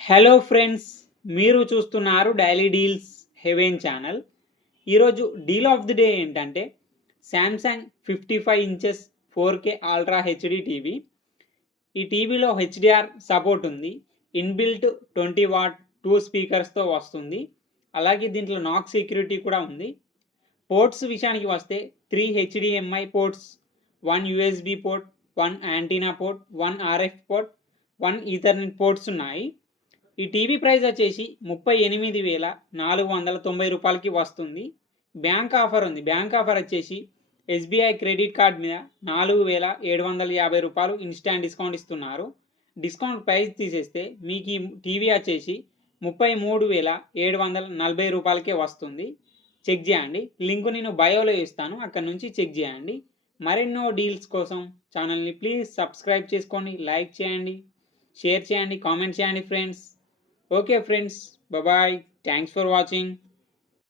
Hello friends, మీరు చూస్తున్నారు daily deals haven channel. ఈరోజు డీల్ ఆఫ్ ది డే ఏంటంటే Samsung 55 inches 4K ultra HD TV. ఈ టీవీలో హెచ్డిఆర్ సపోర్ట్ ఉంది. ఇన్బిల్ట్ 20 వాట్ 2 స్పీకర్స్తో వస్తుంది. అలాగే దీంట్లో నాక్ సెక్యూరిటీ కూడా ఉంది. పోర్ట్స్ విషయానికి వస్తే 3 HDMI ports, 1 USB port, 1 antenna port, 1 RF port, 1 Ethernet ports ఉన్నాయి. ఈ టీవీ ప్రైస్ వచ్చేసి 38,490 రూపాయలకి వస్తుంది. బ్యాంక్ ఆఫర్ ఉంది. బ్యాంక్ ఆఫర్ వచ్చేసి ఎస్బీఐ క్రెడిట్ కార్డ్ మీద 4,750 రూపాయలు ఇన్స్టాంట్ డిస్కౌంట్ ఇస్తున్నారు. డిస్కౌంట్ ప్రైస్ తీసేస్తే మీకు ఈ టీవీ వచ్చేసి 33,740 రూపాయలకే వస్తుంది. చెక్ చేయండి. లింక్ నేను బయోలో ఇస్తాను, అక్కడ నుంచి చెక్ చేయండి. మరెన్నో డీల్స్ కోసం ఛానల్ని ప్లీజ్ సబ్స్క్రైబ్ చేసుకోండి, లైక్ చేయండి, షేర్ చేయండి, కామెంట్ చేయండి friends. Okay friends, bye bye. Thanks for watching.